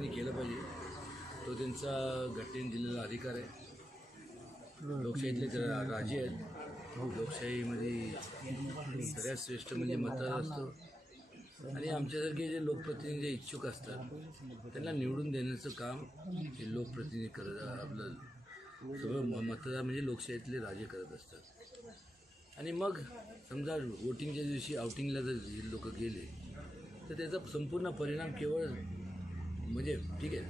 लोकांनी केलं पाहिजे. तो त्यांचा घटनेने दिलेला अधिकार आहे. लोकशाहीतले राजे आहेत. लोकशाहीमध्ये सगळ्यात श्रेष्ठ म्हणजे मतदार असतो आणि आमच्यासारखे जे लोकप्रतिनिधी इच्छुक असतात त्यांना निवडून देण्याचं काम हे लोकप्रतिनिधी करत आपलं सगळं मतदार म्हणजे लोकशाहीतले राजे करत असतात. आणि मग समजा वोटिंगच्या दिवशी आउटिंगला जर लोक गेले तर त्याचा संपूर्ण परिणाम केवळ म्हणजे ठीक आहे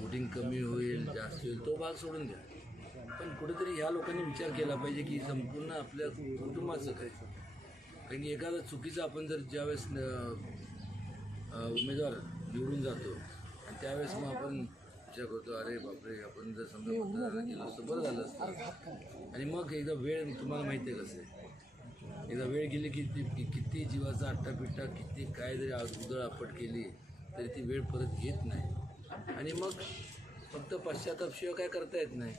वोटिंग कमी होईल जास्त होईल तो भाग सोडून द्या, पण कुठेतरी ह्या लोकांनी विचार केला पाहिजे की संपूर्ण आपल्या कुटुंबाचं काय. कारण की एखादा चुकीचा आपण जर ज्यावेळेस उमेदवार निवडून जातो आणि त्यावेळेस मग आपण विचार करतो अरे बापरे आपण जर समजा मतदान केलं असतं बरं झालं असतं. आणि मग एकदा वेळ तुम्हाला माहिती आहे कसं आहे, एकदा वेळ गेली की किती जीवाचा आट्टापिट्टा किती काय जरी उधळ आपट केली तरी ती वेळ परत येत नाही आणि मग फक्त पश्चातापशिवाय काय करता येत नाही.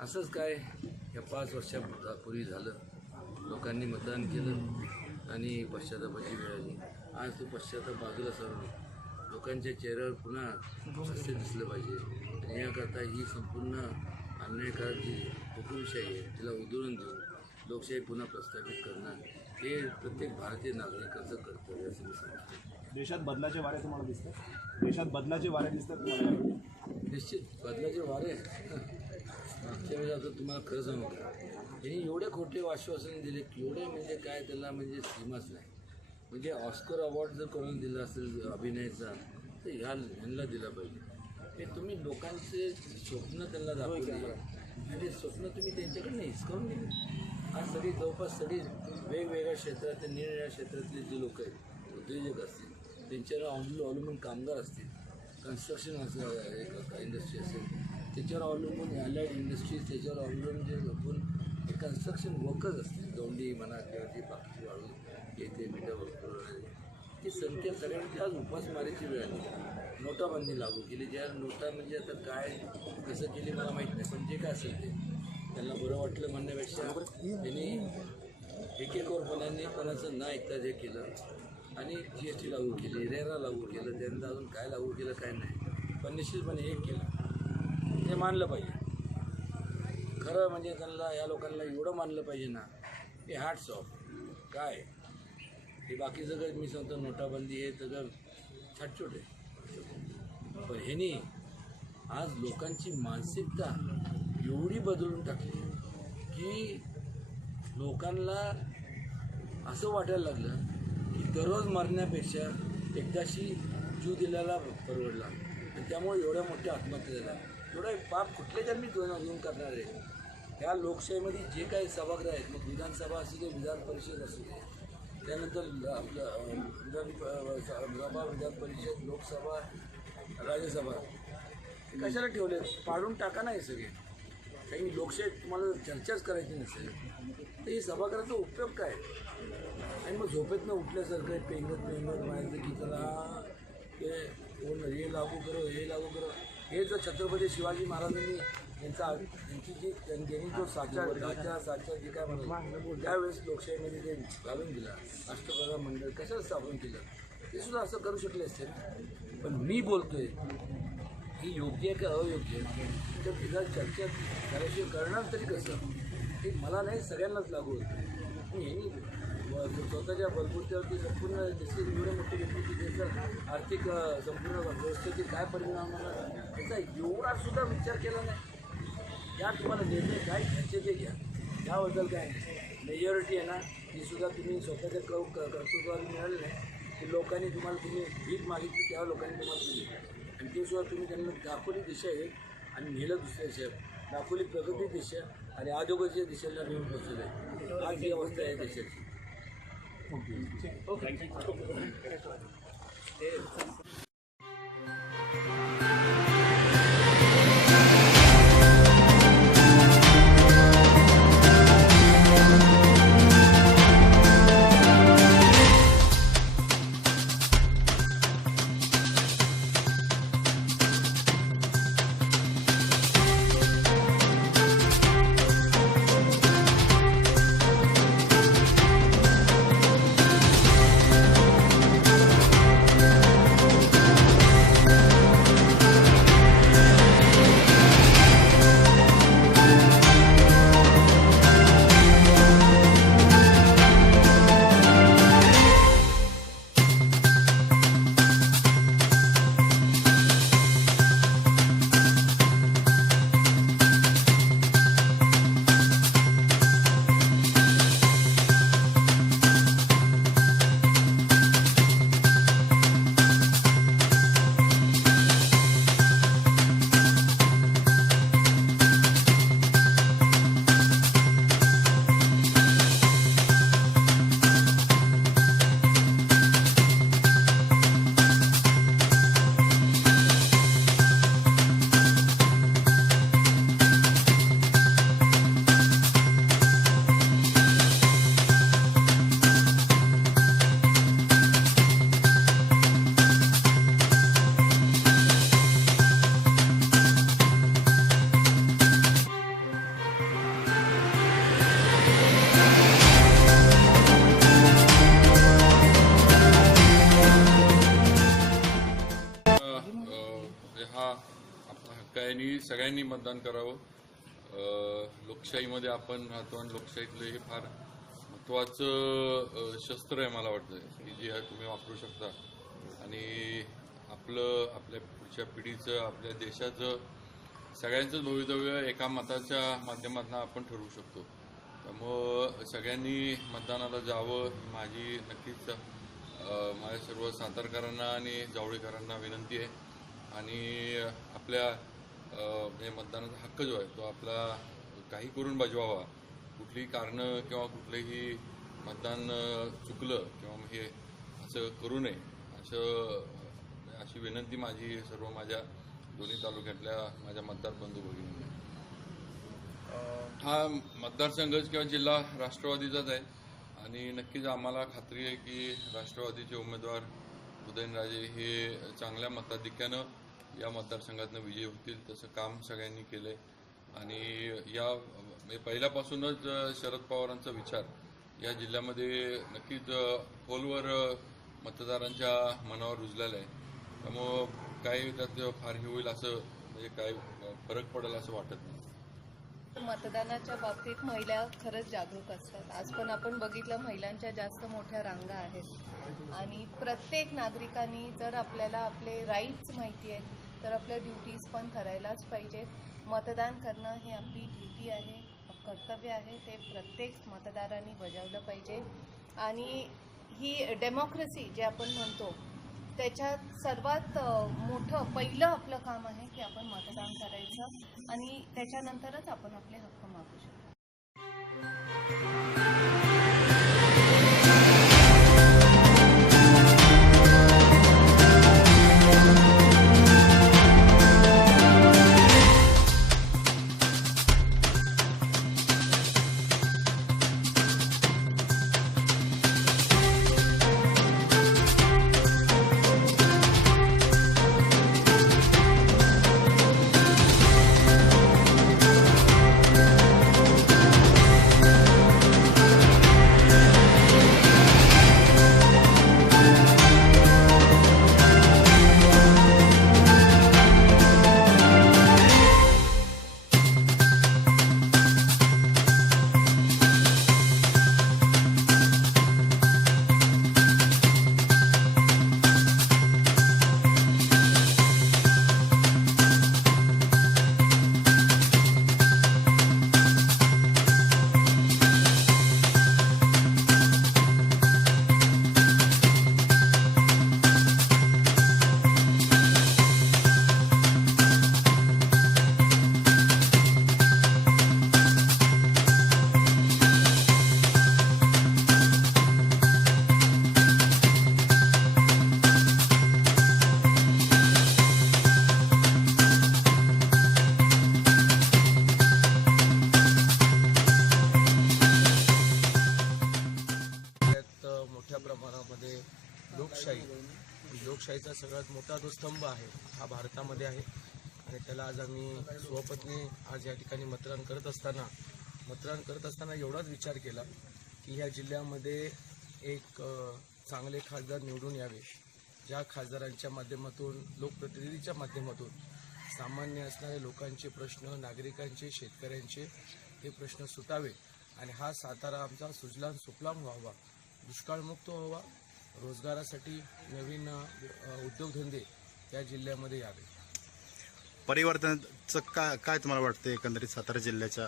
असंच काय या 5 वर्षापूर्वी झालं. लोकांनी मतदान केलं आणि पश्चातापाची वेळ आली. आज तो पश्चाताप बाजूला सारून लोकांच्या चेहऱ्यावर पुन्हा हास्य दिसलं पाहिजे आणि याकरता ही संपूर्ण अन्यायकारक जी हुकुमशाही आहे तिला उधळून देऊन लोकशाही पुन्हा प्रस्थापित करणं हे प्रत्येक भारतीय नागरिकाचं कर्तव्य असं मी समजतो. देशात बदलाचे वारे तुम्हाला दिसतात? देशात बदलाचे वारे दिसतात तुम्हाला? निश्चित बदलाचे वारे. मागच्या वेळेस आता तुम्हाला खरं सांगू का, त्यांनी एवढे खोटे आश्वासन दिले एवढे म्हणजे काय त्याला म्हणजे सीमाच नाही. म्हणजे ऑस्कर अवॉर्ड जर कोणाला दिला असेल अभिनयाचा तर ह्यांना दिला पाहिजे. हे तुम्ही लोकांचे स्वप्न त्यांना दाखवले आणि ते स्वप्न तुम्ही त्यांच्याकडनं हिसकावून दिले. आज सगळी जवळपास सगळी वेगवेगळ्या क्षेत्रातले निरनिराळ्या क्षेत्रातले जे लोक आहेत उद्योजक असतील त्यांच्यावर अवलंबून कामगार असतील, कन्स्ट्रक्शन इंडस्ट्री असेल त्याच्यावर अवलंबून अलाइड इंडस्ट्रीज त्याच्यावर अवलंबून जे आपण हे कन्स्ट्रक्शन वर्कर्स असतील गौंडी म्हणा किंवा ती बाकीची वाळू येते मिठा वर्कर वगैरे ती संख्या सगळ्यांची आज उपासमारीची वेळ आली. नोटाबंदी लागू केली. ज्या नोटा म्हणजे आता काय कसं केली मला माहीत नाही, पण जे काय असेल ते त्यांना बरं वाटलं म्हणण्यापेक्षा त्यांनी एक वरपणाने कोणाचं न ऐकता जे केलं आणि GST लागू केली, रेरा लागू केलं, त्यांना अजून काय लागू केलं काय नाही, पण निश्चितपणे हे केलं ते मानलं पाहिजे. खरं म्हणजे त्यांना या लोकांना एवढं मानलं पाहिजे ना की हॅट्स ऑफ. काय हे बाकी सगळं मी सांगतो नोटाबंदी हे सगळं छाटछूट आहे, पण ह्यानी आज लोकांची मानसिकता एवढी बदलून टाकली की लोकांना असं वाटायला लागलं की दररोज मरण्यापेक्षा एकदाशी जीव दिल्याला परवडला आणि त्यामुळे एवढ्या मोठ्या आत्महत्या झाल्या. एवढा पाप कुठल्या जन्मी घेऊन करणार आहे. ह्या लोकशाहीमध्ये जे काही सभागृह आहेत मग विधानसभा असू दे विधान परिषद असू दे त्यानंतर आपलं विधान परिषद लोकसभा राज्यसभा कशाला ठेवले पाडून टाका नाही सगळे. काही लोकशाही तुम्हाला चर्चाच करायची नसेल तर ही सभागृहाचा उपयोग काय. आणि मग झोपेतनं उठल्यासारखं पेंगत म्हणायचं की चला ते कोण हे लागू करो हे लागू करो. हे जर छत्रपती शिवाजी महाराजांनी त्यांची जी त्यांनी जो साचा जे काय म्हणतो त्यावेळेस लोकशाहीमध्ये ते घालून दिला अष्टप्रधान मंडळ कशाला स्थापन केलं ते सुद्धा असं करू शकले असते. पण मी बोलतोय ही योग्य आहे का अयोग्य आहे तर तिला चर्चा करायची करणार तरी कसं हे मला नाही सगळ्यांनाच लागू होतं. ह्यांनी स्वतःच्या बलबुत्यावरती संपूर्ण निश्चित एवढे मोठे घेतली की त्याचा आर्थिक संपूर्ण व्यवस्थेतील काय परिणाम होणार त्याचा एवढा सुद्धा विचार केला नाही. या तुम्हाला निर्णय काय घ्यायचे ते घ्या त्याबद्दल काय मेजॉरिटी आहे ना ती सुद्धा तुम्ही स्वतःच्या कर्तृत्वाला मिळाले नाही की लोकांनी तुम्हाला तुम्ही भीक मागितली तेव्हा लोकांनी तुम्हाला दिली आणि ते सुद्धा तुम्ही त्यांना दाखवली दिशा आहे आणि नेलं दुसऱ्या दिशा दाखवली प्रगती दिशा आणि अधोगतीच्या दिशेला नेऊन पोचले. आज ही अवस्था आहे देशाची. सगळ्यांनी मतदान करावं. लोकशाहीमध्ये आपण राहतो आणि लोकशाहीतलं हे फार महत्त्वाचं शस्त्र आहे मला वाटतं की जे तुम्ही वापरू शकता आणि आपल्या पुढच्या पिढीचं, आपल्या देशाचं, सगळ्यांचंच भवितव्य एका मताच्या माध्यमातून आपण ठरवू शकतो. त्यामुळं सगळ्यांनी मतदानाला जावं ही माझी नक्कीच माझ्या सर्व सातारकरांना आणि जावळीकरांना विनंती आहे. आणि आपल्या म्हणजे मतदानाचा हक्क जो आहे तो आपला काही करून बजवावा. कुठलीही कारणं किंवा कुठलंही मतदान चुकलं किंवा हे असं करू नये अशी विनंती माझी सर्व माझ्या दोन्ही तालुक्यातल्या माझ्या मतदार बंधू भगिनींना. हा मतदारसंघच किंवा जिल्हा राष्ट्रवादीचाच आहे आणि नक्कीच आम्हाला खात्री आहे की राष्ट्रवादीचे उमेदवार उदयनराजे हे चांगल्या मताधिक्यानं या मतदारसंघातनं विजयी होतील. तसं काम सगळ्यांनी केलंय आणि पहिल्यापासूनच शरद पवारांचा विचार या जिल्ह्यामध्ये नक्कीच खोलवर मतदारांच्या मनावर रुजलेला आहे. त्यामुळं काही त्यात फार हे होईल असं म्हणजे काय फरक पडेल असं वाटत नाही. मतदानाच्या बाबतीत महिला खरंच जागरूक असतात. आज पण आपण बघितलं महिलांच्या जास्त मोठ्या रांगा आहेत आणि प्रत्येक नागरिकांनी जर आपल्याला आपले राईट्स माहिती आहेत तर आपल्या ड्युटीज पण करायलाच पाहिजेत. मतदान करणं हे आपली ड्युटी आहे, कर्तव्य आहे, ते प्रत्येक मतदारांनी बजावलं पाहिजे. आणि ही डेमोक्रेसी जे आपण म्हणतो त्याच्यात सर्वात मोठं पहिलं आपलं काम आहे की आपण मतदान करायचं आणि त्याच्यानंतरच आपण आपले हक्क मागू शकतो. लोकशाहीचा सगळ्यात मोठा जो स्तंभ आहे हा भारतामध्ये आहे आणि त्याला आज आम्ही स्वपत्नी आज या ठिकाणी मतदान करत असताना एवढाच विचार केला की ह्या जिल्ह्यामध्ये एक चांगले खासदार निवडून यावे, ज्या खासदारांच्या माध्यमातून, लोकप्रतिनिधीच्या माध्यमातून सामान्य असणारे लोकांचे प्रश्न, नागरिकांचे, शेतकऱ्यांचे हे प्रश्न सुटावे आणि हा सातारा आमचा सुजलाम सुफलाम व्हावा, दुष्काळमुक्त व्हावा, रोजगारासाठी नवीन उद्योगधंदे या जिल्ह्यामध्ये यावे. परिवर्तनाचं काय तुम्हाला वाटतं एकंदरीत सातारा जिल्ह्याच्या?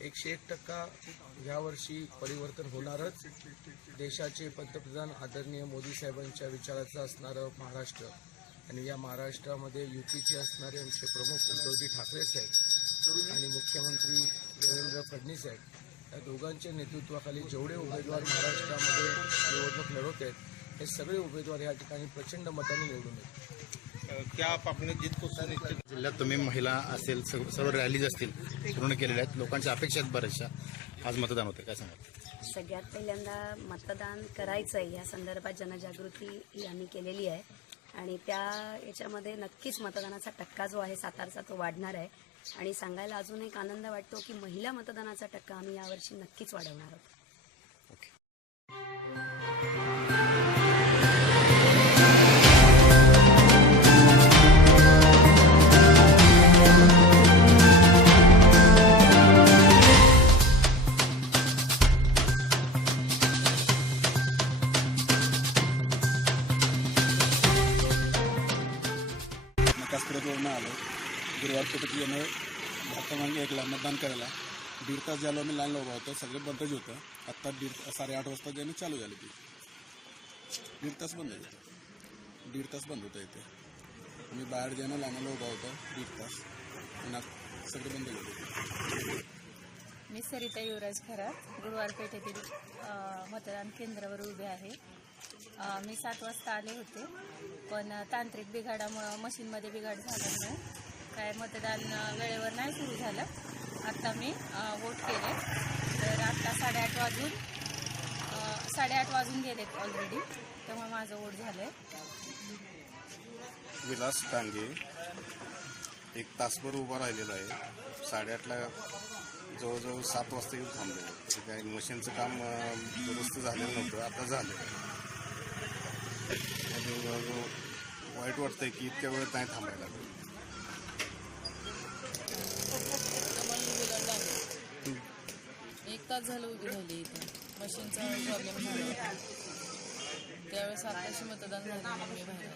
101% यावर्षी परिवर्तन होणारच. देशाचे पंतप्रधान आदरणीय मोदी साहेबांच्या विचाराचं असणारं महाराष्ट्र आणि या महाराष्ट्रामध्ये युतीचे असणारे आमचे प्रमुख उद्धवजी ठाकरे साहेब आणि मुख्यमंत्री देवेंद्र फडणवीस साहेब या दोघांच्या नेतृत्वाखाली जेवढे उमेदवार महाराष्ट्रामध्ये निवडणूक लढवत आहेत हे सगळे उमेदवार या ठिकाणी प्रचंड मताने निवडून येतात. क्या आप अपने जीत को जिल्ह्यात तुम्ही महिला असेल सर्व रॅलीज असतील पूर्ण केलेल्या आहेत, लोकांच्या अपेक्षा आहेत बऱ्याचशा, आज मतदान होते, काय सांगा? सगळ्यात पहिल्यांदा मतदान करायचं आहे या संदर्भात जनजागृती आम्ही केलेली आहे आणि त्या याच्यामध्ये नक्कीच मतदानाचा टक्का जो आहे सातारचा तो वाढणार आहे आणि सांगायला अजून एक आनंद वाटतो की महिला मतदानाचा टक्का आम्ही यावर्षी नक्कीच वाढवणार आहोत. ओके. तासपुरातवरून आलो. गुरुवार पेठेत येणं आता म्हणजे एकला मतदान करायला 1.5 तास झालो. आम्ही लाईनला उभा होतो. सगळे बंदच होतं. आत्ता 8:30 वाजता ज्यांनी चालू झाली ती 1.5 तास बंद आहे. 1.5 तास बंद होतं इथे. आम्ही बाहेर ज्यानं लाईनला उभा होतो 1.5 तास आणि सगळे बंद होते. मी सरिता युवराज खरात गुरुवार पेठेतील मतदान केंद्रावर उभे आहे. मी 7 वाजता आले होते, पण तांत्रिक बिघाडामुळं मशीनमध्ये बिघाड झाल्यामुळे काय मतदान वेळेवर नाही सुरू झालं. आत्ता मी वोट केले, तर आत्ता 8:30 वाजून गेलेत ऑलरेडी, त्यामुळे माझं वोट झालं आहे. विलास टांगे 1 तासभर उभा राहिलेला आहे. 8:30ला जवळजवळ 7 वाजता येऊन थांबले. काही मशीनचं काम दुरुस्त झालेलं नव्हतं, आता झालं. वाईट वाटतंय की इतक्या वेळ नाही थांबायला. आम्हाला 1 तास झालं उभी राहिली इथं. मशीनचा प्रॉब्लेम झाला होता, त्यावेळेस आताशी मतदान झालं. मी बाहेर